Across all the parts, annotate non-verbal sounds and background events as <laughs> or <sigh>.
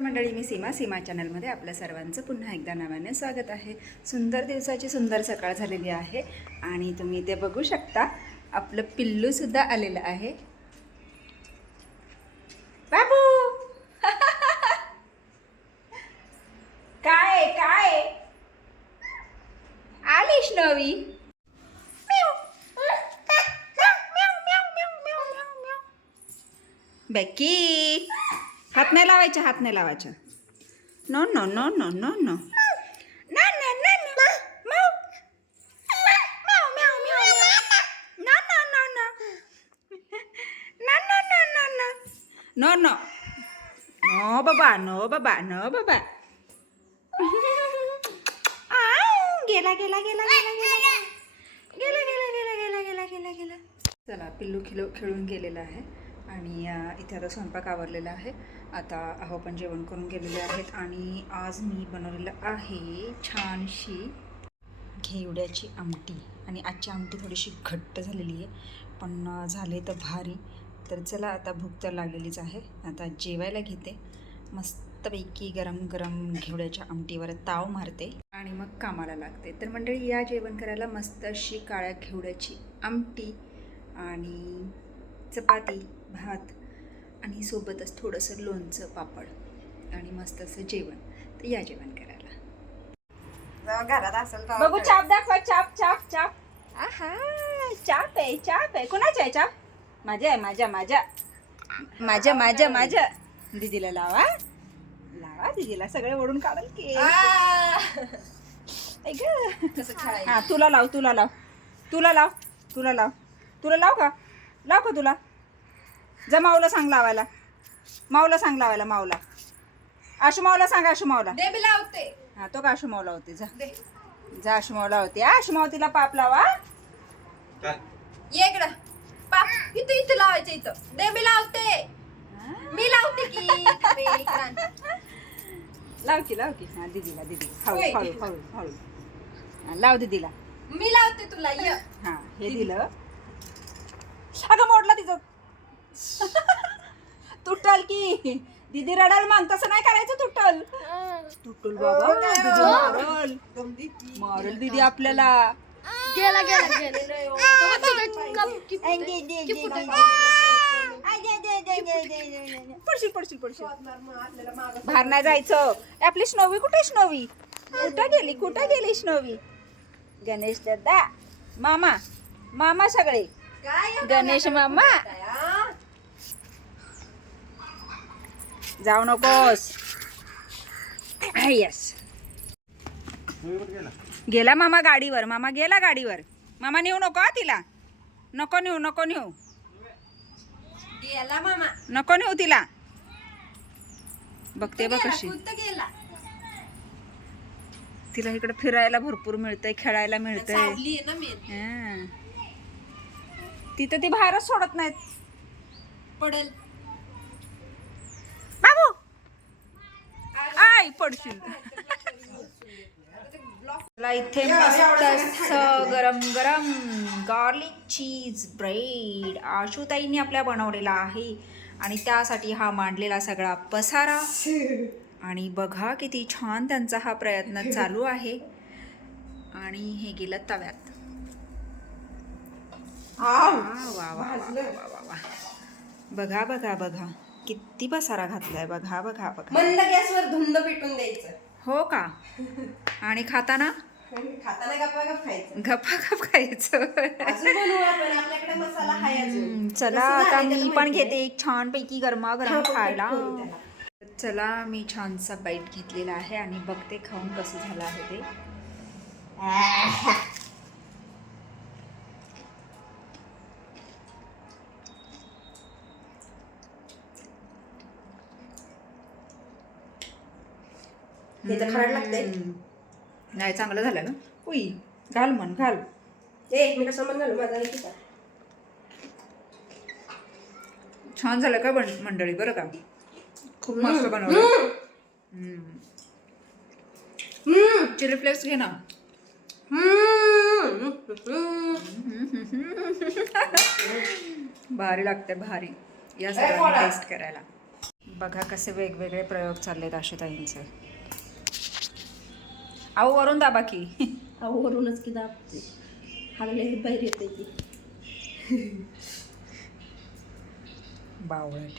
मंडळी मी सीमा. सीमा चॅनलमध्ये आपल्या सर्वांचं पुन्हा एकदा नव्याने स्वागत आहे. सुंदर दिवसाची सुंदर सकाळ झालेली आहे आणि तुम्ही ते बघू शकता आपलं पिल्लूसुद्धा आलेलं आहे. बाबू! <laughs> काय काय? आलीश नवी? <laughs> बेकी. हात नाही लावायचे हात नाही लावायचे no no no no no no ना ना ना ना माऊ. म्याऊ, म्याऊ, म्याऊ, म्याऊ. ना, ना, ना, ना. ना, ना, ना, ना, ना. नो नो नो बाबा नो बाबा नो बाबा गेला गेला गेला गेला गेला गेला गेला गेला गेला गेला गेला चला पिल्लू खेळू खेळून गेलेला आहे आणि इथे आता स्वयंपाक आवरलेला आहे. आता अहो पण जेवण करून गेलेले आहेत आणि आज मी बनवलेलं आहे छानशी घेवड्याची आमटी. आणि आजची आमटी थोडीशी घट्ट झालेली आहे पण झाले तर भारी. तर चला आता भूक तर लागलेलीच आहे. आता जेवायला घेते. मस्तपैकी गरम गरम घेवड्याच्या आमटीवर ताव मारते. आणि मग कामाला लागते. तर मंडळी या जेवण करायला मस्त अशी काळ्या घेवड्याची आमटी आणि चपाती भात आणि सोबतच थोडंसं लोणचं पापड आणि मस्त असं जेवण. तर या जेवण करायला. घरात असेल बघू चाप दाखवा चाप चाप चाप. आहा. चाप आहे चाप आहे. कोणाच्या आहे चाप? माझ्या आहे माझ्या माझ्या. माझ्या माझ्या माझ्या. दीदीला लावा. लावा दीदीला सगळे ओढून काढल की. हा तुला लाव तुला लाव. तुला लाव तुला लाव. तुला लाव का? लाव का तुला. जा माऊला सांग लावायला. माऊला सांग लावायला माऊला. आशू माऊला सांग आशू माऊला. दे लावते हा तो का आशू माऊला होते? जा. दे. जा आशू माऊला होते. आशू माऊ तिला पाप लावा ये इकडं. पाप. इथं इथं लावायचं इथं. दे मी लावते मी लावते की. अरे, इकडं आण. लाव की लाव की. हा दीदीला दीदी हळू होय. हळू हळू हळू हा, लाव दीदीला. मी लावते तुला ये. हा हे दिलं. अगं मोडला तिचं. <laughs> तुटल की. दीदी रडाल मग तसं नाही करायचं तुटल. तुटल बाबा दीदी मारल. मारल दीदी आपल्याला. गेला गेला गेलेलं पडशील पडशील पडशील. बाहेर नाही जायचं. आपली स्नोवी कुठे स्नोवी कुठं गेली कुठं गेली स्नोवी गणेश दादा मामा मामा सगळे. गणेश मामा? जाऊ नकोस. येस गेला मामा गाडीवर. मामा गेला गाडीवर. मामा नेऊ नको तिला. नको नेऊ नको नेऊ. गेला मामा. नको नेऊ तिला. बघते बघ कशी. तिला इकडे फिरायला भरपूर मिळतंय खेळायला मिळतंय. हा. तिथं ती बाहेरच सोडत नाहीत. पडल. बाबू! आय पडशील. <laughs> मला इथे मस्त असं गरम गरम गार्लिक चीज ब्रेड आशुताईने आपल्या बनवलेला आहे. आणि त्यासाठी हा मांडलेला सगळा पसारा. आणि बघा किती छान त्यांचा हा प्रयत्न चालू आहे. आणि हे गेलं तव्यात. बघा बघा बघा. किती पसारा घातलाय बघा बघा बघा. मंद गॅसवर धुंद पेटून द्यायचं. हो का? आणि खाताना? खाताना गप्पा गप खायचं. गप्पा गप खायचं चला आता मी पण? घेते. एक छानपैकी गरमागरम खायला. चला मी छानसा बाईट घेतलेला आहे आणि बघते खाऊन कसं झालं आहे ते. <laughs> हे तर खराड लागतंय. हम्म. नाही चांगलं झालं ना. उई घाल म्हण घाल. ए मी कसं म्हणलं माझा का छान झालं का मंडळी बरं का? खूप मस्त बनवलं. चिली फ्लेक्स घे ना. <laughs> भारी लागते भारी. या सगळ्यांनी. टेस्ट करायला. बघा कसे वेगवेगळे प्रयोग चाललेत आशुताईंचे. अहो वरून दाबा की. अहो वरूनच की दाबते. हल्ले बाहेर येते ती. बावळट.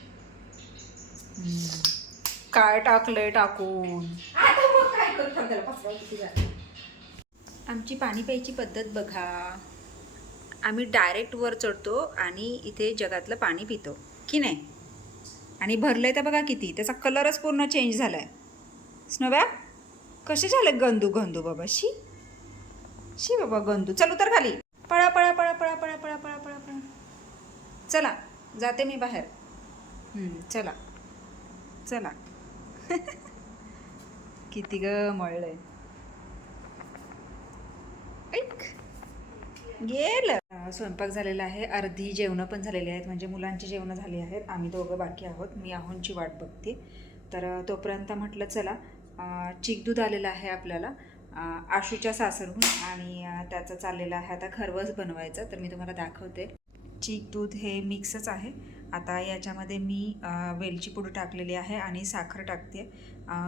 काय टाकलंय टाकून? आता मग काय करू थांब त्याला पसराव किती झालं. आमची पाणी प्यायची पद्धत बघा. आम्ही डायरेक्ट वर चढतो आणि इथे जगातलं पाणी पितो. की नाही? आणि भरलंय तर बघा किती. त्याचा कलरच पूर्ण चेंज झालाय. स्नोव्या कसे झाले गंदू गंदू बाबा? शी. शी बाबा गंदू. चल उतर खाली. पळा पळा पळा पळा पळा पळा पळा पळा पळा. चला जाते मी बाहेर. चला. चला. <laughs> किती ग मळलंय. ऐक. गेलं. स्वयंपाक झालेला आहे. अर्धी जेवणं पण झालेली आहेत. म्हणजे मुलांची जेवणं झाली आहेत. आम्ही दोघं बाकी आहोत. मी आहोंची वाट बघते. तर तोपर्यंत म्हटलं चला चिक दूध आलेलं आहे आपल्याला. आशूच्या सासरहून आणि त्याचं चाललेलं आहे. आता खरवस बनवायचं तर मी तुम्हाला दाखवते. चीक दूध हे मिक्सच आहे. आता याच्यामध्ये मी वेलची पूड टाकलेली आहे आणि साखर टाकते.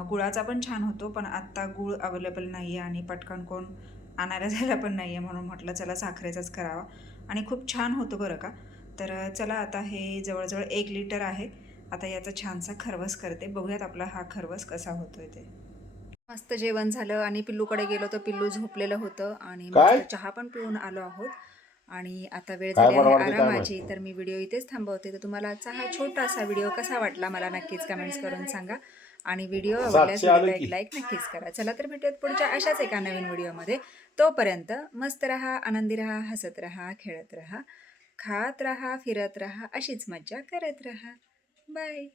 गुळाचा पण छान होतो पण आत्ता गुळ अवेलेबल नाही आहे आणि पटकन कोण आणायला जायला पण नाही आहे म्हणून म्हटलं चला साखरेचाच करावा. आणि खूप छान होतो बरं का. तर चला आता हे जवळजवळ एक लिटर आहे. आता याचा छानसा खरवस करते. बघूयात आपला हा खरवस कसा होतोय ते. मस्त जेवण झालं आणि पिल्लूकडे गेलो तर पिल्लू झोपलेलं होतं आणि? मस्त चहा पण पिऊन आलो आहोत. आणि आता वेळ झाली आहे आरामाची तर मी व्हिडिओ इथेच थांबवते. तर तुम्हाला आजचा हा छोटासा व्हिडिओ कसा वाटला मला नक्कीच कमेंट्स करून सांगा. आणि व्हिडिओ आवडल्यास व्हिडिओला. एक लाईक नक्कीच करा. चला तर भेटूयात पुढच्या अशाच एका नवीन व्हिडिओमध्ये. तोपर्यंत मस्त रहा आनंदी रहा हसत रहा खेळत रहा खात रहा फिरत रहा अशीच मज्जा करत रहा. Bye.